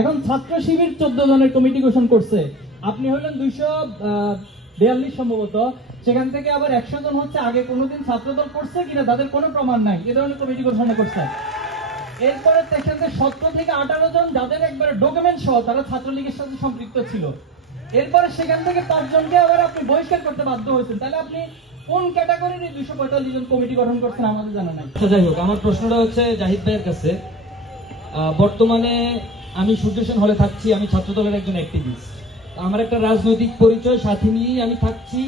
এখন ছাত্র শিবির 14 জনের কমিটি গঠন করছে, আপনি হলেন 242 সম্ভবত, সেখান থেকে আবার 100 জন হচ্ছে আগে কোনোদিন ছাত্রদল করছে কিনা তাদের কোনো প্রমাণ নাই, এ ধরনের কমিটি ঘোষণা করছে। এরপরে সেখান থেকে 17 থেকে 18 জন যাদের একবারে ডকুমেন্ট সহ তারা ছাত্রলীগের সাথে সম্পৃক্ত ছিল। এরপরে সেখান থেকে 5 জনকে আবার আপনি বহিষ্কার করতে বাধ্য হয়েছেন। তাহলে আপনি কোন ক্যাটাগরির এই 245 জন কমিটি গঠন করছেন আমাদের জানা নাই। যাই হোক, আমার প্রশ্নটা হচ্ছে জাহিদ ভাইয়ের কাছে। বর্তমানে আমি সূর্যসেন হলে থাকছি, আমি ছাত্রদলের একজন অ্যাক্টিভিস্ট। আমার একটা রাজনৈতিক পরিচয় সাথে নিয়েই আমি থাকছি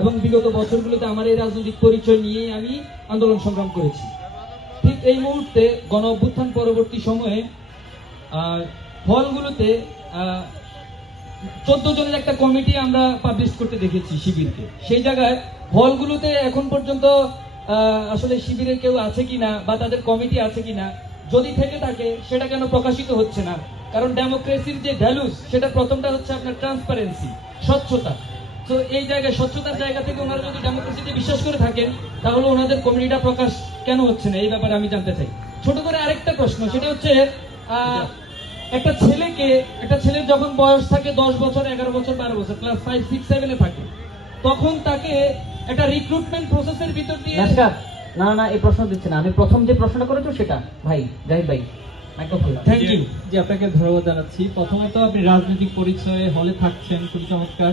এবং বিগত বছরগুলোতে আমার এই রাজনৈতিক পরিচয় নিয়েই আমি আন্দোলন সংগ্রাম করেছি। ঠিক এই মুহূর্তে গণ অভ্যুত্থান পরবর্তী সময়ে হলগুলোতে 14 জনের একটা কমিটি আমরা পাবলিশ করতে দেখেছি শিবিরকে। সেই জায়গায় হলগুলোতে এখন পর্যন্ত আসলে শিবিরের কেউ আছে কিনা বা তাদের কমিটি আছে কিনা, যদি থেকে থাকে সেটা কেন প্রকাশিত হচ্ছে না? কারণ ডেমোক্রেসির যে ভ্যালুস, সেটা প্রথমটা হচ্ছে আপনার ট্রান্সপারেন্সি, স্বচ্ছতা। তো এই জায়গায় স্বচ্ছতার জায়গা থেকে ওনারা যদি ডেমোক্রেসিতে বিশ্বাস করে থাকেন, তাহলে ওনাদের কমিটিটা প্রকাশ কেন হচ্ছে না, এই ব্যাপারে আমি জানতে চাই। ছোট করে আরেকটা প্রশ্ন, সেটা হচ্ছে একটা ছেলের যখন বয়স থাকে 10 বছর, 11 বছর, 12 বছর, ক্লাস 5, 6, 7 থাকে, তখন তাকে একটা রিক্রুটমেন্ট প্রসেসের ভিতর দিয়ে না এই প্রশ্ন দিচ্ছে না, আমি প্রথম যে প্রশ্নটা করেছো সেটা। ভাই জাহিদ ভাই, থ্যাংক ইউ। জি, আপনাকে ধন্যবাদ জানাচ্ছি। প্রথমত আপনি রাজনৈতিক পরিচয়ে হলে থাকছেন, খুব চমৎকার।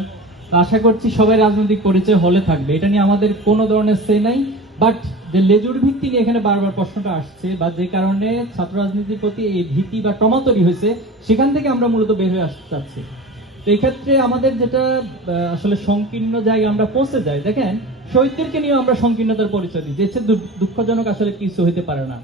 আশা করছি সবাই রাজনৈতিক পরিচয় হলে থাকবে, এটা নিয়ে আমাদের কোনো ধরনের সে নাই। বাট যে লেজুর ভিত্তি নিয়ে এখানে বারবার প্রশ্নটা আসছে বা যে কারণে ছাত্র রাজনীতির প্রতি এই ভীতি বা ট্রমা তৈরি হয়েছে, সেখান থেকে আমরা মূলত বের হয়ে আসতে চাচ্ছি। তো এই ক্ষেত্রে আমাদের যেটা আসলে সংকীর্ণ জায়গায় আমরা পৌঁছে যাই, দেখেন শহীদদেরকে নিয়ে আমরা সংকীর্ণতার পরিচয় দিই, যে দুঃখজনক আসলে কিছু হইতে পারে না।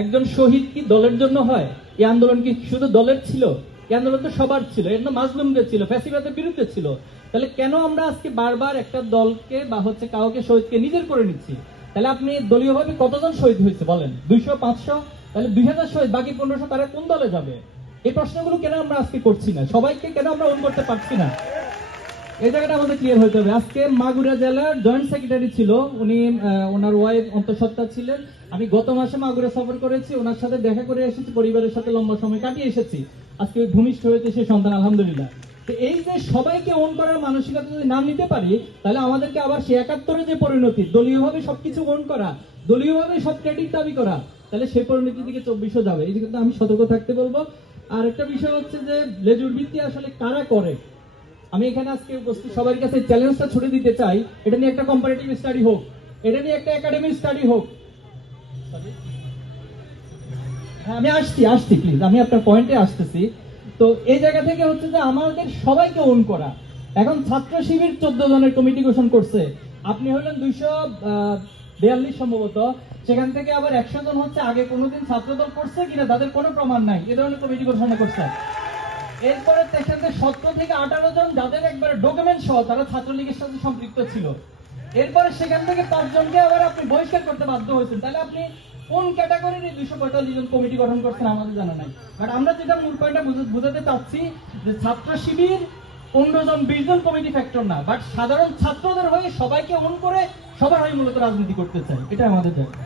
একজন শহীদ কি দলের জন্য হয়? এই আন্দোলন কি শুধু দলের ছিল? এই আন্দোলন তো সবার ছিল, এর না মাজলুমদের ছিল, ফ্যাসিবাদের বিরুদ্ধে ছিল। তাহলে কেন আমরা আজকে বারবার একটা দলকে বা হচ্ছে কাউকে শহীদকে নিজের করে নিচ্ছি? তাহলে আপনি দলীয়ভাবে কতজন শহীদ হয়েছে বলেন? 200, 500? তাহলে 2000 শহীদ, বাকি 1500 তারা কোন দলে যাবে? এই প্রশ্নগুলো কেন আমরা আজকে করছি না? সবাইকে কেন আমরা অন করতে পারছি না? এই জায়গাটা আমাদের ক্লিয়ার হতে হবে। আজকে মাগুরা জেলার জয়েন্ট সেক্রেটারি ছিল, উনি ওনার ওয়াইফ অন্তঃসত্ত্বা ছিলেন। আমি গত মাসে মাগুরা সফর করেছি, ওনার সাথে দেখা করে এসেছি, পরিবারের সাথে লম্বা সময় কাটিয়ে এসেছি। আজকে ভূমিষ্ঠ হয়েছে সে সন্তান, আলহামদুলিল্লাহ। তো এই যে সবাইকে অন করার মানসিকতা যদি না নিতে পারি, তাহলে আমাদেরকে আবার সে 71-এর যে পরিণতি, দলীয়ভাবে সবকিছু অন করা, দলীয়ভাবে সব ক্রেডিট দাবি করা, তাহলে সে পরিণতির দিকে 2400 যাবে। এই কিন্তু আমি সতর্ক থাকতে বলবো। আর একটা বিষয় হচ্ছে যে লেজুর ভিত্তি আসলে কারা করে। আমি এখানে আজকে উপস্থিত সবার কাছে চ্যালেঞ্জটা ছুড়ে দিতে চাই, এটা নিয়ে একটা কম্পারেটিভ স্টাডি হোক, এটা নিয়ে একটা একাডেমিক স্টাডি হোক। আমি আসছি প্লিজ, আমি আপনার পয়েন্টে আসতেছি। তো এই জায়গা থেকে হচ্ছে যে আমাদের সবাইকে ওন করা। এখন ছাত্র শিবির 14 জনের কমিটি গঠন করছে, আপনি হলেন 242 সম্ভবত, সেখান থেকে আবার 100 জন হচ্ছে আগে কোনোদিন ছাত্রদল করছে কিনা তাদের কোনো প্রমাণ নাই, এ ধরনের কমিটি ঘোষণা করছে। এরপরে সেখান থেকে 17 থেকে 18 জন যাদের একবারে ডকুমেন্ট সহ তারা ছাত্রলীগের সাথে সম্পৃক্ত ছিল। এরপরে সেখান থেকে 5 জনকে আবার আপনি বহিষ্কার করতে বাধ্য হয়েছেন। তাহলে আপনি কোন ক্যাটাগরির এই 245 জন কমিটি গঠন করছেন আমাদের জানা নাই। বাট আমরা যেটা মূল পয়েন্টটা বুঝাতে চাচ্ছি যে ছাত্র শিবির 15 জন 20 জন কমিটি ফ্যাক্টর না, বাট সাধারণ ছাত্রদের হয়ে সবাইকে অন করে সবার হয়ে মূলত রাজনীতি করতে চাই, এটা আমাদের জায়গা।